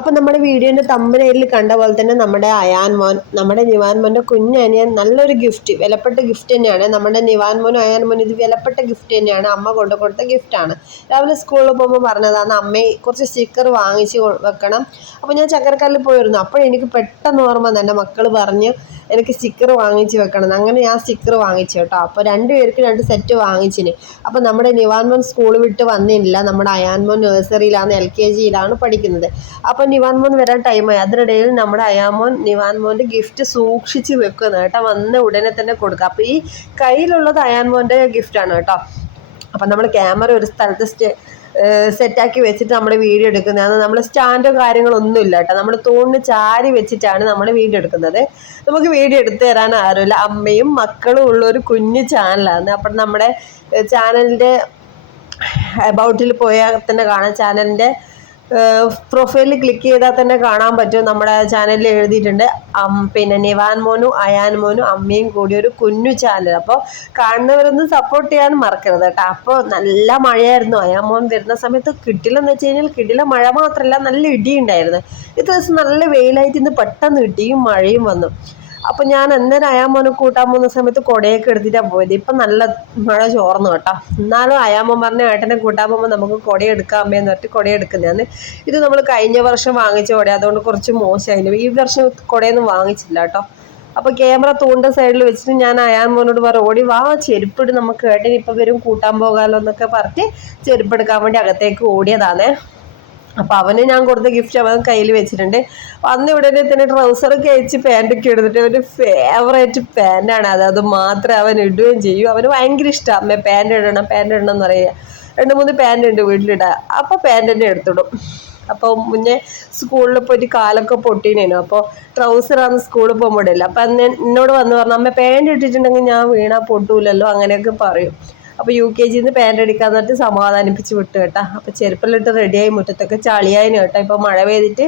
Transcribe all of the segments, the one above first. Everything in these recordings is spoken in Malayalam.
അപ്പം നമ്മുടെ വീഡിയോൻ്റെ തമ്പനയിൽ കണ്ട പോലെ തന്നെ നമ്മുടെ അയാൻ മോൻ, നമ്മുടെ നിവാൻ മോൻ്റെ കുഞ്ഞനിയൻ നല്ലൊരു ഗിഫ്റ്റ്, വിലപ്പെട്ട ഗിഫ്റ്റ് തന്നെയാണ്. നമ്മുടെ നിവാൻ മോനും അയാൻ മോനും ഇത് വിലപ്പെട്ട ഗിഫ്റ്റ് തന്നെയാണ്. അമ്മ കൊണ്ടു കൊടുത്ത ഗിഫ്റ്റാണ്. രാവിലെ സ്കൂളിൽ പോകുമ്പോൾ പറഞ്ഞതാണ്, അമ്മയെ കുറച്ച് സ്റ്റിക്കർ വാങ്ങിച്ച് വെക്കണം. അപ്പോൾ ഞാൻ ചക്കരക്കല്ലിൽ പോയിരുന്നു. അപ്പോൾ എനിക്ക് പെട്ടെന്ന് ഓർമ്മ വന്നു, എൻ്റെ മക്കൾ പറഞ്ഞ് എനിക്ക് സ്റ്റിക്കർ വാങ്ങിച്ച് വെക്കണം. അങ്ങനെ ഞാൻ സ്റ്റിക്കർ വാങ്ങിച്ചു കേട്ടോ. അപ്പോൾ 2 പേർക്ക് 2 സെറ്റ് വാങ്ങിച്ചിന്. അപ്പോൾ നമ്മുടെ നിവാൻ മോൻ സ്കൂൾ വിട്ട് വന്നില്ല. നമ്മുടെ അയാൻ മോൻ നഴ്സറിയിലാണ്, LKGയിലാണ് പഠിക്കുന്നത്. അപ്പോൾ നിവാൻ മോൻ വരാൻ ടൈമായി. അതിനിടയിൽ നമ്മുടെ അയാൻ മോൻ നിവാൻ മോൻ്റെ ഗിഫ്റ്റ് സൂക്ഷിച്ച് വെക്കുന്നത് കേട്ടോ. വന്ന് ഉടനെ തന്നെ കൊടുക്കുക. അപ്പോൾ ഈ കയ്യിലുള്ളത് അയാൻ മോൻ്റെ ഗിഫ്റ്റാണ് കേട്ടോ. അപ്പം നമ്മൾ ക്യാമറ ഒരു സ്ഥലത്ത് സെറ്റാക്കി വെച്ചിട്ട് നമ്മൾ വീഡിയോ എടുക്കുന്നത്. നമ്മൾ സ്റ്റാൻഡോ കാര്യങ്ങളൊന്നും ഇല്ല കേട്ടോ. നമ്മൾ തൂണിന് ചാരി വെച്ചിട്ടാണ് നമ്മൾ വീഡിയോ എടുക്കുന്നത്. നമുക്ക് വീഡിയോ എടുത്തു തരാൻ ആരുമില്ല, അമ്മയും മക്കളും ഉള്ളൊരു കുഞ്ഞു ചാനലാണ്. അപ്പം നമ്മുടെ ചാനലിൻ്റെ അബൌട്ടിൽ പോയാൽ തന്നെ കാണാം. ചാനലിൻ്റെ പ്രൊഫൈലിൽ ക്ലിക്ക് ചെയ്താൽ തന്നെ കാണാൻ പറ്റും. നമ്മുടെ ചാനലിൽ എഴുതിയിട്ടുണ്ട്, പിന്നെ നിവാൻ മോനും അയാൻ മോനും അമ്മയും കൂടി ഒരു കുഞ്ഞു ചാനൽ. അപ്പോൾ കാണുന്നവരൊന്നും സപ്പോർട്ട് ചെയ്യാൻ മറക്കരുത് കേട്ടോ. അപ്പോൾ നല്ല മഴയായിരുന്നു. അയാൻ മോൻ വരുന്ന സമയത്ത് കിട്ടില്ലെന്ന് വെച്ച് കഴിഞ്ഞാൽ കിട്ടില്ല മഴ മാത്രമല്ല, നല്ല ഇടി ഉണ്ടായിരുന്നു. ഈ ദിവസം നല്ല വെയിലായിട്ട് ഇന്ന് പെട്ടെന്ന് ഇടിയും മഴയും വന്നു. അപ്പോൾ ഞാൻ അന്നേരം അയാൻ മോനെ കൂട്ടാൻ പോകുന്ന സമയത്ത് കുടയൊക്കെ എടുത്തിട്ടാണ് പോയത്. ഇപ്പം നല്ല മഴ ചോർന്നു കേട്ടോ. എന്നാലും അയാൻ മോൻ പറഞ്ഞ ഏട്ടനെ കൂട്ടാൻ പോകുമ്പോൾ നമുക്ക് കുടയെടുക്കാം അമ്മയെന്ന് പറഞ്ഞിട്ട് കുടയെടുക്കുന്നതാണ്. ഇത് നമ്മൾ കഴിഞ്ഞ വർഷം വാങ്ങിച്ച കുട, അതുകൊണ്ട് കുറച്ച് മോശമായിരുന്നു. ഈ വർഷം കുടയൊന്നും വാങ്ങിച്ചില്ല കേട്ടോ. അപ്പോൾ ക്യാമറ തൂണ്ട സൈഡിൽ വെച്ചിട്ട് ഞാൻ അയാൻ മോനോട് പറഞ്ഞു, ഓടി വാ ചെരുപ്പിട്, നമുക്ക് ഏട്ടൻ ഇപ്പം വരും കൂട്ടാൻ പോകാമല്ലോ എന്നൊക്കെ പറഞ്ഞ് ചെരുപ്പെടുക്കാൻ വേണ്ടി അകത്തേക്ക് ഓടിയതാണേ. അപ്പോൾ അവന് ഞാൻ കൊടുത്ത ഗിഫ്റ്റ് അവൻ കയ്യിൽ വെച്ചിട്ടുണ്ട്. അന്ന് ഇവിടെ തന്നെ ട്രൗസറൊക്കെ അയച്ച് പാൻറ്റൊക്കെ എടുത്തിട്ട് ഒരു ഫേവറേറ്റ് പാൻറ്റാണ് അത് മാത്രമേ അവൻ ഇടുകയും ചെയ്യും. അവന് ഭയങ്കര ഇഷ്ടമാണ് അമ്മ പാൻറ്റ് ഇടണം എന്ന് പറയുക. 2-3 പാൻറ്റ് ഉണ്ട് വീട്ടിലിടാൻ. അപ്പോൾ പാൻറ്റ് തന്നെ എടുത്തിടും. അപ്പോൾ മുന്നേ സ്കൂളിൽ പോയിട്ട് കാലൊക്കെ പൊട്ടീനേനു. അപ്പോൾ ട്രൗസറാണ് സ്കൂളിൽ പോകുമ്പോൾ ഇടില്ല. അപ്പം അന്ന് എന്നോട് വന്ന് പറഞ്ഞു, അമ്മ പാൻറ്റ് ഇട്ടിട്ടുണ്ടെങ്കിൽ ഞാൻ വീണാൽ പൊട്ടൂലല്ലോ, അങ്ങനെയൊക്കെ പറയും. അപ്പോൾ UKGന്ന് പാൻറ്റ് അടിക്കാന്ന് പറഞ്ഞിട്ട് സമാധാനിപ്പിച്ച് വിട്ടു കേട്ടോ. അപ്പോൾ ചെരുപ്പിലിട്ട് റെഡിയായി, മുറ്റത്തൊക്കെ ചളിയായിന് കേട്ടോ. ഇപ്പോൾ മഴ പെയ്തിട്ട്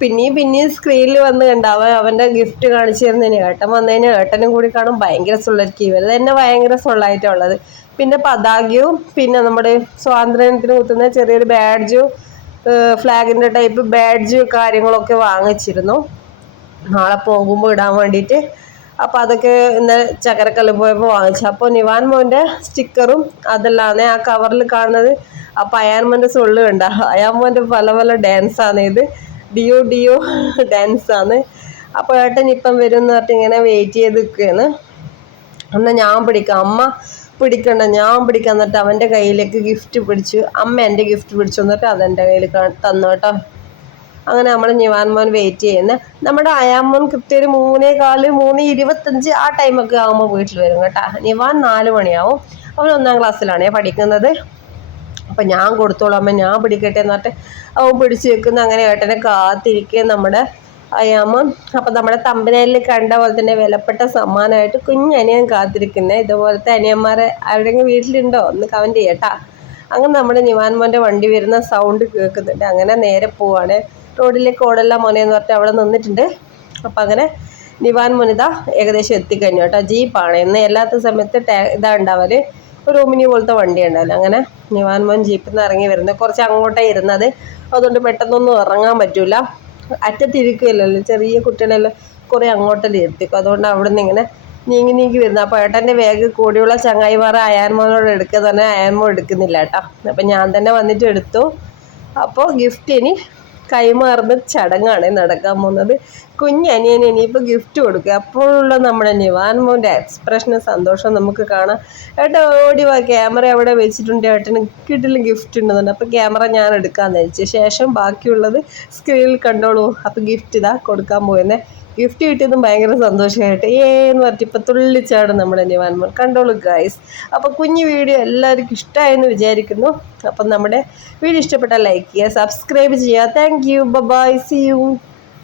പിന്നെയും സ്ക്രീനിൽ വന്ന് കണ്ടാവും. അവൻ്റെ ഗിഫ്റ്റ് കാണിച്ചു തരുന്നതിന് ഏട്ടൻ വന്നതിന് ഏട്ടനും കൂടി കാണും. ഭയങ്കര സുള്ളായിരിക്കും. ഇവർ തന്നെ ഭയങ്കര സുള്ളായിട്ടുള്ളത്. പിന്നെ പതാകയും പിന്നെ നമ്മുടെ സ്വാതന്ത്ര്യത്തിന് കുത്തുന്ന ചെറിയൊരു ബാഡ്ജും, ഫ്ലാഗിൻ്റെ ടൈപ്പ് ബാഡ്ജ് കാര്യങ്ങളൊക്കെ വാങ്ങിച്ചിരുന്നു നാളെ പോകുമ്പോൾ ഇടാൻ വേണ്ടിയിട്ട്. അപ്പോൾ അതൊക്കെ ഇന്നലെ ചക്കരക്കല്ല് പോയപ്പോൾ വാങ്ങിച്ചു. അപ്പോൾ നിവാൻ മോൻ്റെ സ്റ്റിക്കറും അതെല്ലാം ആ കവറിൽ കാണുന്നത്. അപ്പോൾ അയാൻ മോൻ്റെ സൊള്ളു കണ്ട, അയാൻ മോൻ്റെ പല ഡാൻസാണ് ഇത്. ഡിയോ ഡാൻസാണ്. അപ്പോൾ ഏട്ടൻ ഇപ്പം വരും എന്ന് പറഞ്ഞിട്ട് ഇങ്ങനെ വെയിറ്റ് ചെയ്ത് നിൽക്കുകയാണ്. എന്നാൽ ഞാൻ പിടിക്കാം, അമ്മ പിടിക്കണ്ട ഞാൻ പിടിക്കാം എന്നിട്ട് അവൻ്റെ കയ്യിലേക്ക് ഗിഫ്റ്റ് പിടിച്ചു. അമ്മ എൻ്റെ ഗിഫ്റ്റ് പിടിച്ചു എന്നിട്ട് അതെൻ്റെ കയ്യിൽ തന്നു കേട്ടോ. അങ്ങനെ നമ്മൾ നിവാൻ മോൻ വെയിറ്റ് ചെയ്യുന്നത്. നമ്മുടെ അയാൻ മോൻ കൃത്യം ഒരു 3:15 3:25 ആ ടൈമൊക്കെ ആകുമ്പോൾ വീട്ടിൽ വരും കേട്ടോ. നിവാൻ 4 മണിയാവും. അവൻ 1ാം ക്ലാസ്സിലാണേ പഠിക്കുന്നത്. അപ്പം ഞാൻ കൊടുത്തോളാം അമ്മ, ഞാൻ പിടിക്കട്ടെ എന്നിട്ട് അവൻ പിടിച്ച് വെക്കുന്ന. അങ്ങനെ ഏട്ടനെ കാത്തിരിക്കുക നമ്മുടെ അയാൻ മോൻ. അപ്പം നമ്മുടെ തമ്പനയിൽ കണ്ട പോലെ തന്നെ വിലപ്പെട്ട സമ്മാനമായിട്ട് കുഞ്ഞനിയൻ കാത്തിരിക്കുന്നത്. ഇതുപോലത്തെ അനിയന്മാരെ ആരുടെയെങ്കിലും വീട്ടിലുണ്ടോ ഒന്ന് കമൻറ്റ് ചെയ്യട്ടാ. അങ്ങനെ നമ്മുടെ നിവാൻ മോൻ്റെ വണ്ടി വരുന്ന സൗണ്ട് കേൾക്കുന്നുണ്ട്. അങ്ങനെ നേരെ പോവാണ്. റോഡിലേക്ക് ഓടല്ല മോനെ എന്ന് പറഞ്ഞിട്ട് അവിടെ നിന്നിട്ടുണ്ട്. അപ്പം അങ്ങനെ നിവാൻ മോൻ ഇതാ ഏകദേശം എത്തിക്കഴിഞ്ഞു കേട്ടോ. ജീപ്പാണ് ഇന്ന് എല്ലാത്ത സമയത്ത് ഇതാ ഉണ്ടാവല്, ഒരു ഒമിനി പോലത്തെ വണ്ടി ഉണ്ടാവില്ല. അങ്ങനെ നിവാൻ മോൻ ജീപ്പിൽ നിന്ന് ഇറങ്ങി വരുന്നത്. കുറച്ച് അങ്ങോട്ടേ ഇരുന്നത്, അതുകൊണ്ട് പെട്ടെന്നൊന്നും ഇറങ്ങാൻ പറ്റൂല. അറ്റത്തിരിക്കുകയല്ലോ, ചെറിയ കുട്ടികളെല്ലാം കുറേ അങ്ങോട്ടെല്ലാം ഇരുത്തിക്കും. അതുകൊണ്ട് അവിടെ നിന്ന് ഇങ്ങനെ നീങ്ങി വരുന്നത്. അപ്പോൾ ഏട്ടൻ്റെ വേഗം കൂടിയുള്ള ചങ്ങായിമാർ അയാൻ മോനോട് എടുക്കുക തന്നെ അയാൻ മോൻ എടുക്കുന്നില്ല കേട്ടോ. അപ്പം ഞാൻ തന്നെ വന്നിട്ട് എടുത്തു. അപ്പോൾ ഗിഫ്റ്റ് ഇനി കൈമാറുന്ന ചടങ്ങാണ് നടക്കാൻ പോകുന്നത്. കുഞ്ഞനിയന് ഇനിയിപ്പോൾ ഗിഫ്റ്റ് കൊടുക്കുക. അപ്പോഴുള്ള നമ്മുടെ നിവാൻ മോൻ്റെ എക്സ്പ്രഷന് സന്തോഷം നമുക്ക് കാണാം. ഏട്ടൻ ഓടി വാ, ക്യാമറ അവിടെ വെച്ചിട്ടുണ്ട്, ഏട്ടന് കിട്ടില്ല ഗിഫ്റ്റ് ഉണ്ടെന്നുണ്ട്. അപ്പോൾ ക്യാമറ ഞാൻ എടുക്കാമെന്ന് വെച്ച ശേഷം ബാക്കിയുള്ളത് സ്ക്രീനിൽ കണ്ടോളൂ. അപ്പോൾ ഗിഫ്റ്റ് ഇതാ കൊടുക്കാൻ പോകുന്നത്. ഗിഫ്റ്റ് കിട്ടിയതും ഭയങ്കര സന്തോഷമായിട്ട് എന്ന് പറഞ്ഞിട്ട് ഇപ്പം തുള്ളിച്ചാടും നമ്മുടെ നിവാൻ മോൻ. കണ്ടോളൂ ഗൈസ്. അപ്പോൾ കുഞ്ഞു വീഡിയോ എല്ലാവർക്കും ഇഷ്ടമായെന്ന് വിചാരിക്കുന്നു. അപ്പം നമ്മുടെ വീഡിയോ ഇഷ്ടപ്പെട്ടാൽ ലൈക്ക് ചെയ്യുക, സബ്സ്ക്രൈബ് ചെയ്യുക. Thank you, bye, see U.